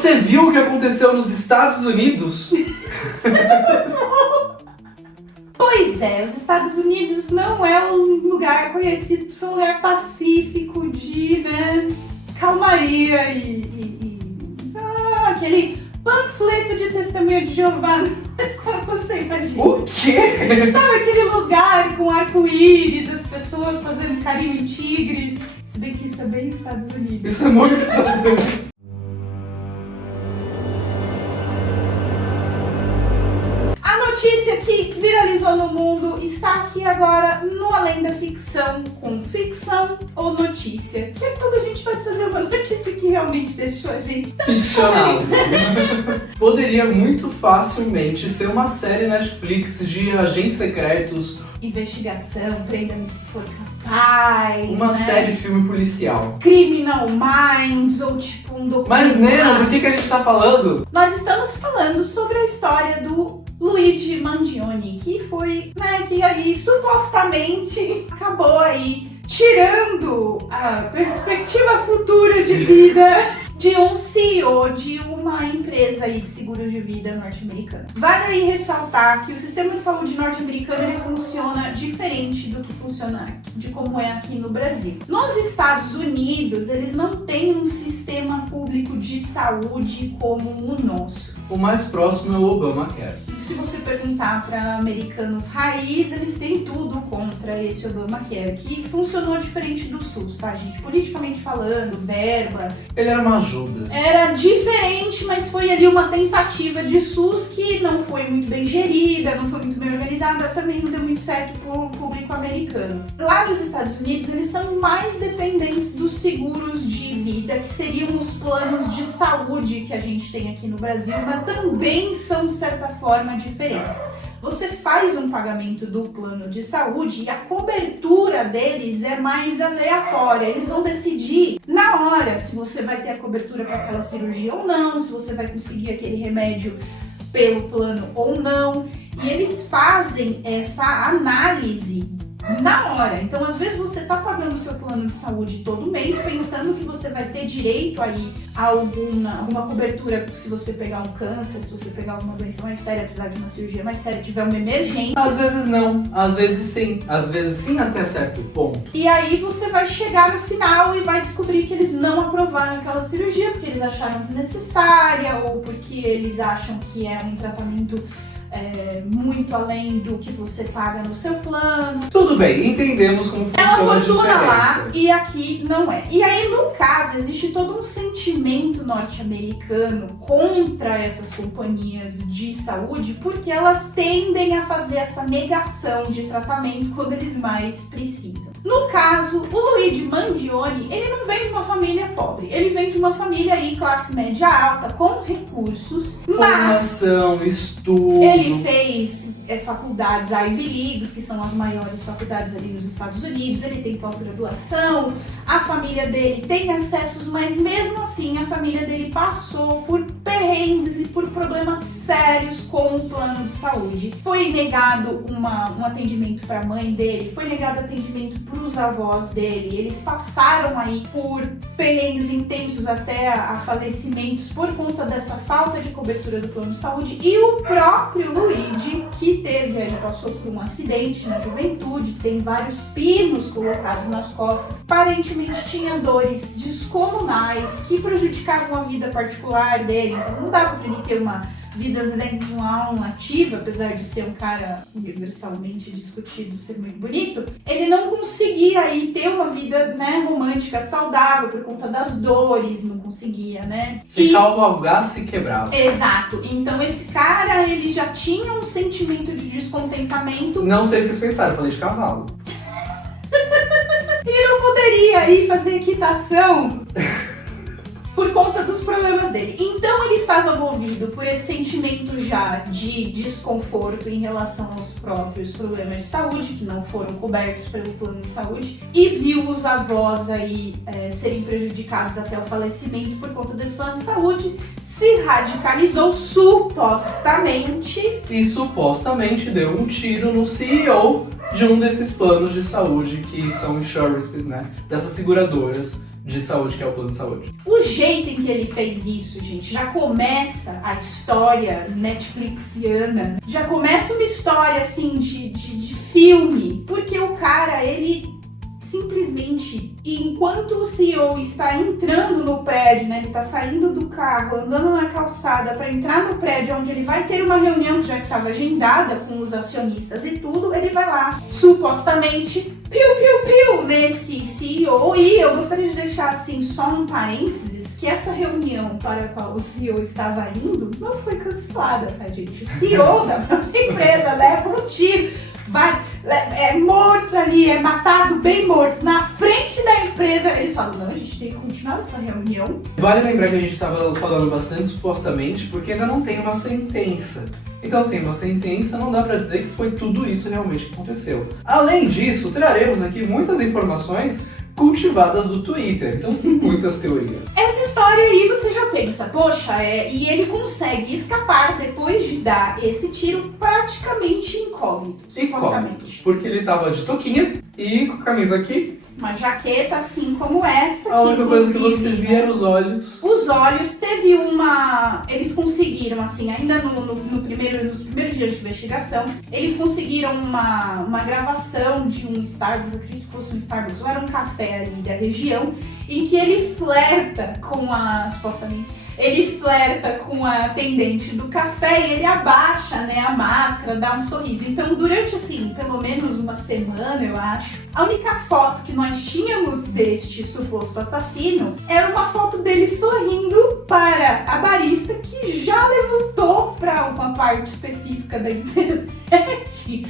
Você viu o que aconteceu nos Estados Unidos? Pois é, os Estados Unidos não é um lugar conhecido por ser um lugar pacífico de, né, calmaria aquele panfleto de testemunha de Jeová, como você imagina. O quê? Sabe aquele lugar com arco-íris, as pessoas fazendo carinho em tigres? Se bem que isso é bem Estados Unidos. Isso é muito Estados Unidos. A notícia que viralizou no mundo está aqui agora no Além da Ficção, com ficção ou notícia. Que é quando a gente vai trazer uma notícia que realmente deixou a gente Ficcional. Poderia muito facilmente ser uma série Netflix de agentes secretos. Investigação, prenda-me se for capaz. Uma né? série filme policial. Criminal Minds, ou tipo um documentário. Mas, Nena, do que a gente tá falando? Nós estamos falando sobre a história do Luigi Mangione, que foi, né, que aí supostamente acabou aí tirando a perspectiva futura de vida de um CEO de uma empresa aí de seguros de vida norte-americana. Vale aí ressaltar que o sistema de saúde norte-americano ele funciona diferente do que funciona de como é aqui no Brasil. Nos Estados Unidos, eles não têm um sistema público de saúde como o nosso. O mais próximo é o Obamacare. Se você perguntar para americanos raiz, eles têm tudo contra esse Obamacare, que funcionou diferente do SUS, tá, gente? Politicamente falando, verba. Ele era uma ajuda. Era diferente, mas foi ali uma tentativa de SUS que não foi muito bem gerida, não foi muito bem organizada, também não deu muito certo pro público americano. Lá nos Estados Unidos, eles são mais dependentes dos seguros de vida, que seriam os planos de saúde que a gente tem aqui no Brasil, mas também são, de certa forma, diferentes. Você faz um pagamento do plano de saúde e a cobertura deles é mais aleatória. Eles vão decidir na hora se você vai ter a cobertura para aquela cirurgia ou não, se você vai conseguir aquele remédio pelo plano ou não. E eles fazem essa análise na hora. Então, às vezes você tá pagando o seu plano de saúde todo mês, pensando que você vai ter direito aí a alguma cobertura se você pegar um câncer, se você pegar alguma doença mais séria, precisar de uma cirurgia mais séria, tiver uma emergência. Às vezes não, às vezes sim até certo ponto. E aí você vai chegar no final e vai descobrir que eles não aprovaram aquela cirurgia porque eles acharam desnecessária ou porque eles acham que é um tratamento muito além do que você paga no seu plano. Tudo bem, entendemos como funciona É uma a fortuna diferença. lá e aqui não é. E aí, no caso, existe todo um sentimento norte-americano contra essas companhias de saúde porque elas tendem a fazer essa negação de tratamento quando eles mais precisam. No caso, o Luigi Mangione, ele não vem de uma família pobre, ele vem de uma família aí, classe média alta, com recursos, mas Formação, estudo. ele fez faculdades Ivy Leagues, que são as maiores faculdades ali nos Estados Unidos, ele tem pós-graduação, a família dele tem acessos, mas mesmo assim a família dele passou por perrengues e por problemas sérios com o plano de saúde. Foi negado um atendimento para a mãe dele, foi negado atendimento para os avós dele, eles passaram aí por perrengues intensos até a falecimentos por conta dessa falta de cobertura do plano de saúde, e o próprio Luigi, que passou por um acidente na juventude, tem vários pinos colocados nas costas, aparentemente tinha dores descomunais que prejudicavam a vida particular dele, então não dava para ele ter uma vida zen ativa, apesar de ser um cara universalmente discutido, ser muito bonito, ele não conseguia aí ter uma vida, né, romântica saudável por conta das dores, não conseguia, né? Se cavalgasse, quebrava. Exato. Então esse cara, ele já tinha um sentimento de descontentamento. Não sei se vocês pensaram, eu falei de cavalo. Ele não poderia ir fazer equitação por conta dos problemas dele. Então ele estava movido por esse sentimento já de desconforto em relação aos próprios problemas de saúde, que não foram cobertos pelo plano de saúde, e viu os avós aí serem prejudicados até o falecimento por conta desse plano de saúde, se radicalizou supostamente. E supostamente deu um tiro no CEO de um desses planos de saúde que são insurances, né? Dessas seguradoras de saúde, que é o plano de saúde. O jeito em que ele fez isso, gente, já começa a história netflixiana, já começa uma história, assim, de filme, porque o cara, ele simplesmente, enquanto o CEO está entrando no prédio, né, ele está saindo do carro, andando na calçada para entrar no prédio onde ele vai ter uma reunião que já estava agendada com os acionistas e tudo, ele vai lá, supostamente, piu, nesse CEO. E eu gostaria de deixar, assim, só um parênteses, que essa reunião para a qual o CEO estava indo não foi cancelada, tá, gente? O CEO da empresa leva um tiro, é morto ali, é matado, bem morto, na frente da empresa. Eles falam, não, a gente tem que continuar essa reunião. Vale lembrar que a gente estava falando bastante supostamente, porque ainda não tem uma sentença. Então, sem uma sentença, não dá pra dizer que foi tudo isso realmente que aconteceu. Além disso, traremos aqui muitas informações cultivadas do Twitter, então tem muitas teorias. Essa história aí você já pensa, poxa, e ele consegue escapar depois de dar esse tiro praticamente incógnito, supostamente. Porque ele tava de touquinha e com a camisa aqui. Uma jaqueta assim como esta. A única coisa que você via era os olhos. Os olhos, teve uma... Eles conseguiram, assim, ainda nos primeiros dias de investigação, eles conseguiram uma gravação de um Starbucks, acredito que fosse um Starbucks, ou era um café ali da região, em que ele flerta com supostamente, ele flerta com a atendente do café e ele abaixa, né, a máscara, dá um sorriso. Então, durante, assim, pelo menos uma semana, eu acho, a única foto que nós tínhamos deste suposto assassino era uma foto dele sorrindo para a barista, que já levantou para uma parte específica da internet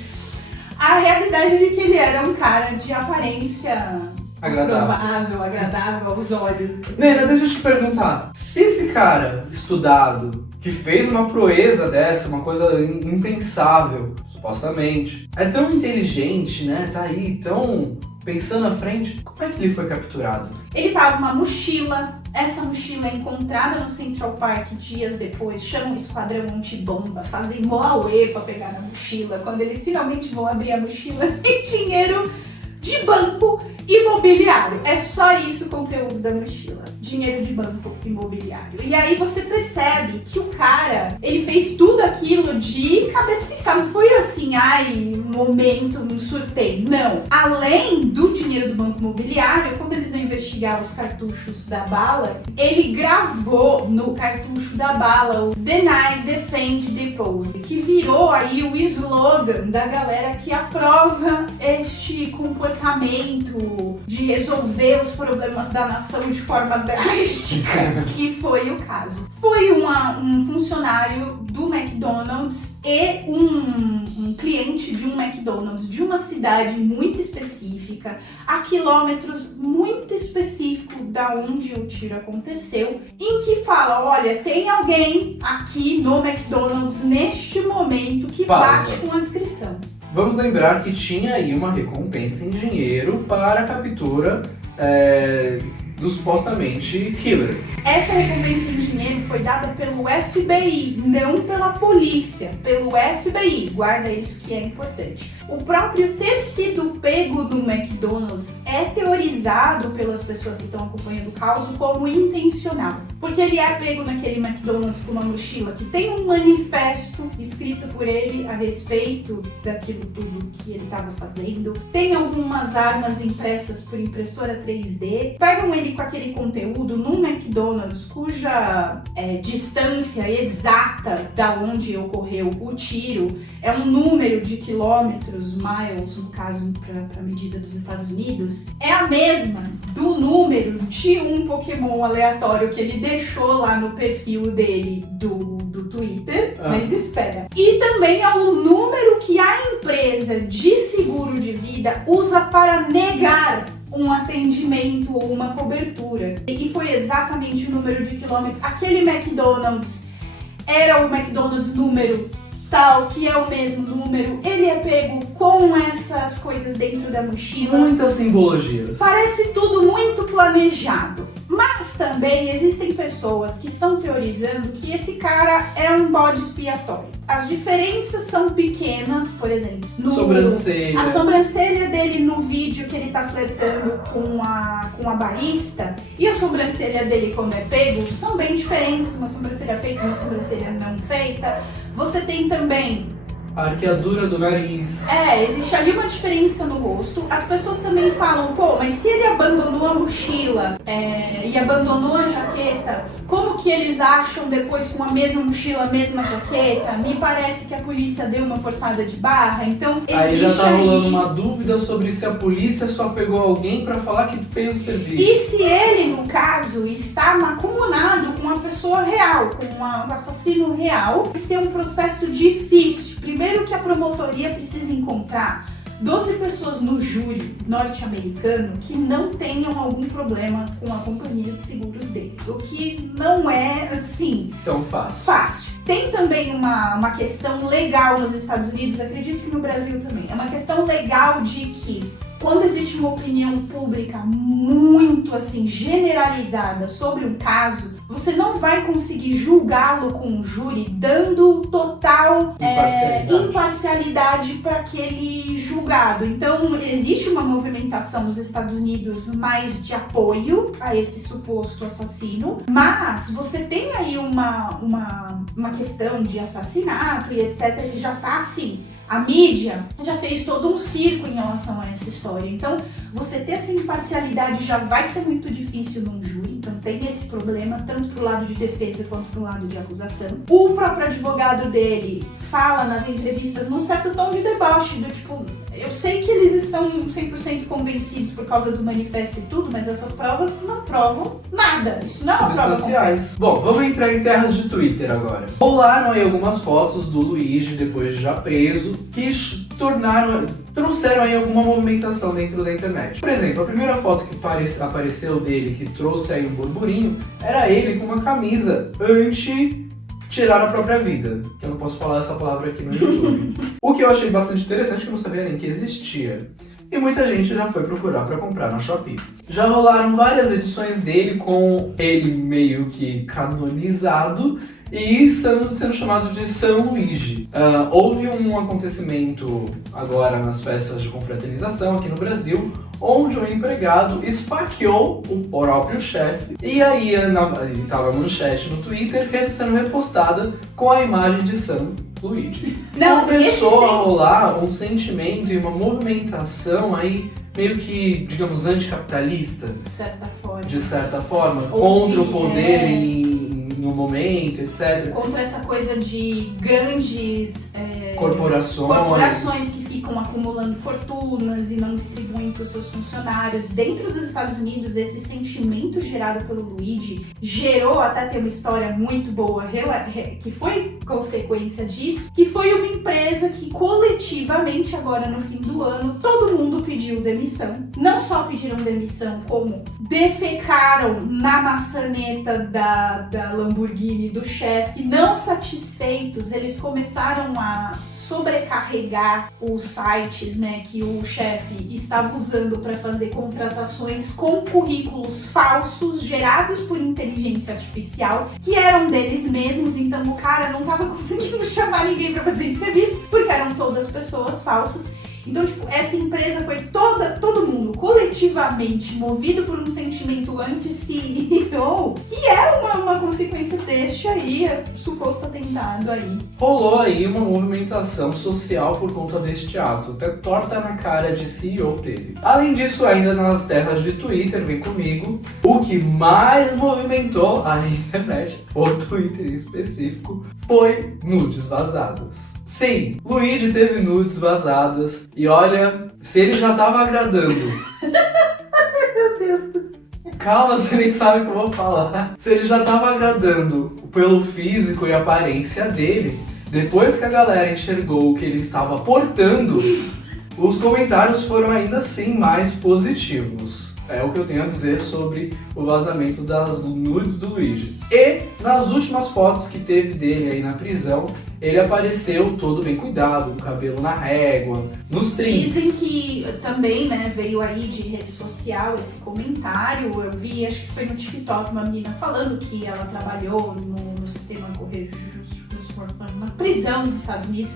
a realidade de que ele era um cara de aparência agradável aos olhos. Nena, deixa eu te perguntar. Se esse cara estudado, que fez uma proeza dessa, uma coisa impensável, supostamente, é tão inteligente, né? Tá aí tão pensando à frente, como é que ele foi capturado? Ele tava com uma mochila. Essa mochila é encontrada no Central Park dias depois, chamam o esquadrão antibomba, fazem mó auê pra pegar na mochila. Quando eles finalmente vão abrir a mochila, tem dinheiro de banco imobiliário. É só isso o conteúdo da mochila. Dinheiro de banco imobiliário. E aí você percebe que o cara, ele fez tudo aquilo de cabeça pensada. Não foi assim, momento, um sorteio. Não. Além do dinheiro do banco imobiliário, quando eles vão investigar os cartuchos da bala, ele gravou no cartucho da bala o Deny, Defend, Depose, que virou aí o slogan da galera que aprova este comportamento de resolver os problemas da nação de forma drástica, que foi o caso. Foi um funcionário do McDonald's e um cliente de um McDonald's de uma cidade muito específica, a quilômetros muito específicos da onde o tiro aconteceu, em que fala, olha, tem alguém aqui no McDonald's neste momento que bate com a descrição. Vamos lembrar que tinha aí uma recompensa em dinheiro para a captura do supostamente killer. Essa recompensa em dinheiro foi dada pelo FBI, não pela polícia, pelo FBI. Guarda isso que é importante. O próprio ter sido pego no McDonald's é teorizado pelas pessoas que estão acompanhando o caso como intencional. Porque ele é pego naquele McDonald's com uma mochila que tem um manifesto escrito por ele a respeito daquilo tudo que ele estava fazendo. Tem algumas armas impressas por impressora 3D. Pegam ele com aquele conteúdo num McDonald's cuja distância exata da onde ocorreu o tiro é um número de quilômetros, miles, no caso para a medida dos Estados Unidos, é a mesma do número de um Pokémon aleatório que ele deixou lá no perfil dele do Twitter, mas espera. E também é o número que a empresa de seguro de vida usa para negar um atendimento ou uma cobertura. E foi exatamente o número de quilômetros. Aquele McDonald's era o McDonald's número tal, que é o mesmo número. Ele é pego com essas coisas dentro da mochila. Muitas simbologias. Parece tudo muito planejado. Mas também existem pessoas que estão teorizando que esse cara é um bode expiatório. As diferenças são pequenas, por exemplo, Sobrancelha. a sobrancelha dele no vídeo que ele tá flertando com a barista e a sobrancelha dele quando é pego são bem diferentes, uma sobrancelha feita e uma sobrancelha não feita. Você tem também A arqueadura do nariz. existe ali uma diferença no rosto. As pessoas também falam, pô, mas se ele abandonou a mochila e abandonou a jaqueta, como que eles acham depois com a mesma mochila, a mesma jaqueta? Me parece que a polícia deu uma forçada de barra, então existe Aí já tá rolando uma dúvida sobre se a polícia só pegou alguém pra falar que fez o serviço. E se ele, no caso, está macumunado com uma pessoa real, com um assassino real, vai ser um processo difícil. Primeiro que a promotoria precisa encontrar 12 pessoas no júri norte-americano que não tenham algum problema com a companhia de seguros dele. O que não é, assim, Tão fácil. Tem também uma questão legal nos Estados Unidos, acredito que no Brasil também. É uma questão legal de que quando existe uma opinião pública muito assim generalizada sobre um caso, você não vai conseguir julgá-lo com um júri dando total imparcialidade para aquele julgado. Então existe uma movimentação nos Estados Unidos mais de apoio a esse suposto assassino, mas você tem aí uma questão de assassinato e etc. Ele já tá assim. A mídia já fez todo um circo em relação a essa história. Então, você ter essa imparcialidade já vai ser muito difícil num júri. Então, tem esse problema, tanto pro lado de defesa quanto pro lado de acusação. O próprio advogado dele fala nas entrevistas num certo tom de deboche, do tipo, eu sei que eles estão 100% convencidos por causa do manifesto e tudo, mas essas provas não provam nada. Isso não é uma prova Substanciais. Bom, vamos entrar em terras de Twitter agora. Rolaram aí algumas fotos do Luigi, depois de já preso, que trouxeram aí alguma movimentação dentro da internet. Por exemplo, a primeira foto que apareceu dele, que trouxe aí um burburinho, era ele com uma camisa tirar a própria vida, que eu não posso falar essa palavra aqui no YouTube. O que eu achei bastante interessante, que eu não sabia nem que existia. E muita gente já foi procurar para comprar na Shopee. Já rolaram várias edições dele com ele meio que canonizado e sendo chamado de San Luigi. Houve um acontecimento agora nas festas de confraternização aqui no Brasil, onde um empregado esfaqueou o próprio chefe, e aí ele estava no chat no Twitter sendo repostada com a imagem de San Luigi. Começou a rolar um sentimento e uma movimentação aí meio que, digamos, anticapitalista, de certa forma, contra o poder no momento, etc. Contra essa coisa de grandes corporações que ficam acumulando fortunas e não distribuem para os seus funcionários. Dentro dos Estados Unidos, esse sentimento gerado pelo Luigi gerou até ter uma história muito boa, que foi consequência disso, que foi uma empresa que coletivamente, agora no fim do ano, todo mundo pediu demissão. Não só pediram demissão, como defecaram na maçaneta da Lamborghini do chefe. Não satisfeitos, eles começaram a sobrecarregar os sites, né, que o chefe estava usando para fazer contratações com currículos falsos gerados por inteligência artificial, que eram deles mesmos. Então o cara não estava conseguindo chamar ninguém para fazer entrevista, porque eram todas pessoas falsas. Então, tipo, essa empresa foi todo mundo coletivamente movido por um sentimento anti-CEO, que é uma consequência deste aí, suposto atentado aí. Rolou aí uma movimentação social por conta deste ato, até torta na cara de CEO teve. Além disso, ainda nas terras de Twitter, vem comigo, o que mais movimentou a internet, o Twitter em específico, foi nudes vazadas. Sim, Luigi teve nudes vazadas e olha, se ele já tava agradando. Meu Deus do céu. Calma, você nem sabe o que eu vou falar. Se ele já tava agradando pelo físico e aparência dele, depois que a galera enxergou o que ele estava portando, os comentários foram ainda assim mais positivos. É o que eu tenho a dizer sobre o vazamento das nudes do Luigi. E nas últimas fotos que teve dele aí na prisão, ele apareceu todo bem cuidado, com o cabelo na régua, nos trinks. Dizem que também, né, veio aí de rede social esse comentário. Eu vi, acho que foi no TikTok, uma menina falando que ela trabalhou no sistema Correio na prisão dos Estados Unidos.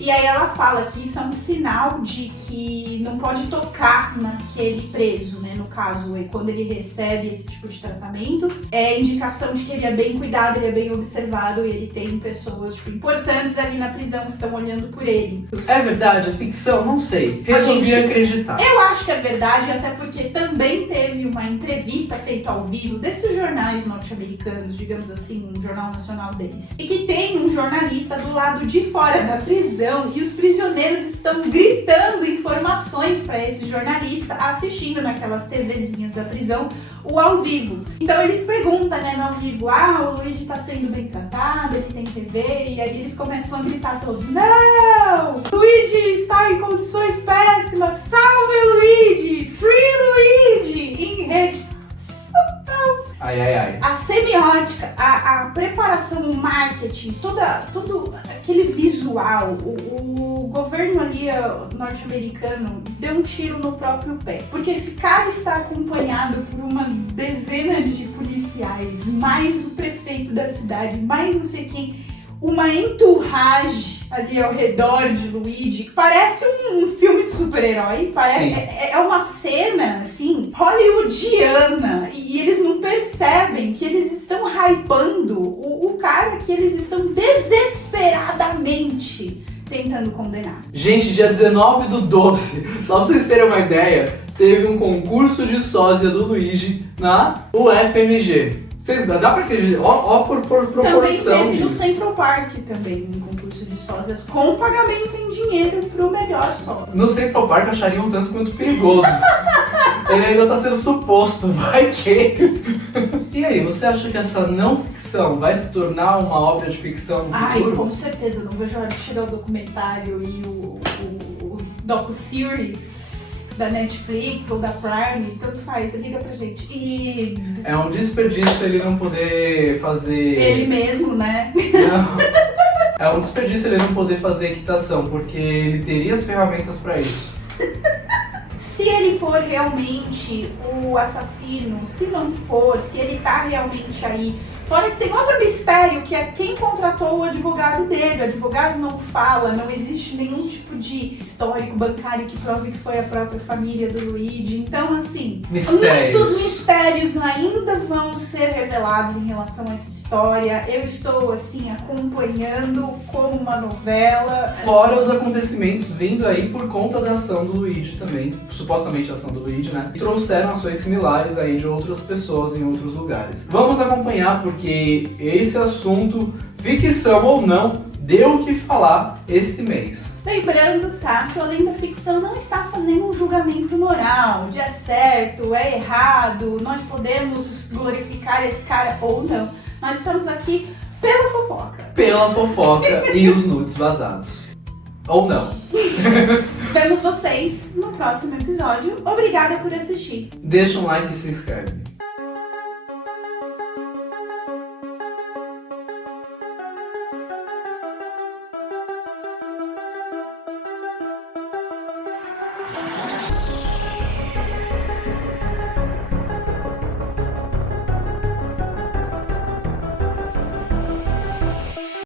E aí ela fala que isso é um sinal de que não pode tocar naquele preso, né? No caso, quando ele recebe esse tipo de tratamento, é indicação de que ele é bem cuidado, ele é bem observado e ele tem pessoas importantes ali na prisão que estão olhando por ele. É verdade? É ficção? Não sei. Resolvi acreditar. Eu acho que é verdade, até porque também teve uma entrevista feita ao vivo desses jornais norte-americanos, digamos assim, um jornal nacional deles. E que tem um jornalista do lado de fora da prisão e os prisioneiros estão gritando informações para esse jornalista assistindo naquelas TVzinhas da prisão o ao vivo. Então eles perguntam, né, no ao vivo, o Luigi tá sendo bem tratado, ele tem TV, e aí eles começam a gritar todos, não! Luigi está em condições péssimas, salve o Luigi! Free Luigi! Em rede. Ai, ai, ai. A semiótica, a preparação, o marketing, todo aquele visual, o governo ali norte-americano deu um tiro no próprio pé. Porque esse cara está acompanhado por uma dezena de policiais, mais o prefeito da cidade, mais não sei quem, uma entourage ali ao redor de Luigi, que parece um filme de super-herói, é uma cena, assim, hollywoodiana, e eles não percebem que eles estão hypando o cara que eles estão desesperadamente tentando condenar. Gente, dia 19/12, só pra vocês terem uma ideia, teve um concurso de sósia do Luigi na UFMG. Dá pra acreditar? Ó, por proporção. Também teve no disso. Central Park também um concurso de sósias com pagamento em dinheiro pro melhor sósia. No Central Park eu acharia um tanto quanto perigoso. Ele ainda tá sendo suposto, vai que... E aí, você acha que essa não ficção vai se tornar uma obra de ficção no futuro? Com certeza, não vejo a hora de chegar o documentário e o docu-series da Netflix ou da Prime, tanto faz, liga pra gente. E... é um desperdício ele não poder fazer... ele mesmo, né? Não. É um desperdício ele não poder fazer equitação, porque ele teria as ferramentas pra isso. Se ele for realmente o assassino, se não for, se ele tá realmente aí... Fora que tem outro mistério, que é quem contratou o advogado dele. O advogado não fala, não existe nenhum tipo de histórico bancário que prove que foi a própria família do Luigi. Então, assim, muitos mistérios ainda vão ser revelados em relação a essa história. Eu estou, assim, acompanhando como uma novela. Fora assim, os acontecimentos vindo aí por conta da ação do Luigi também, supostamente a ação do Luigi, né? E trouxeram ações similares aí de outras pessoas em outros lugares. Vamos acompanhar porque esse assunto, ficção ou não, deu o que falar esse mês. Lembrando, tá, que o Além da Ficção não está fazendo um julgamento moral, de é certo, é errado, nós podemos glorificar esse cara ou não. Nós estamos aqui pela fofoca. Pela fofoca e os nudes vazados. Ou não. Vemos vocês no próximo episódio. Obrigada por assistir. Deixa um like e se inscreve.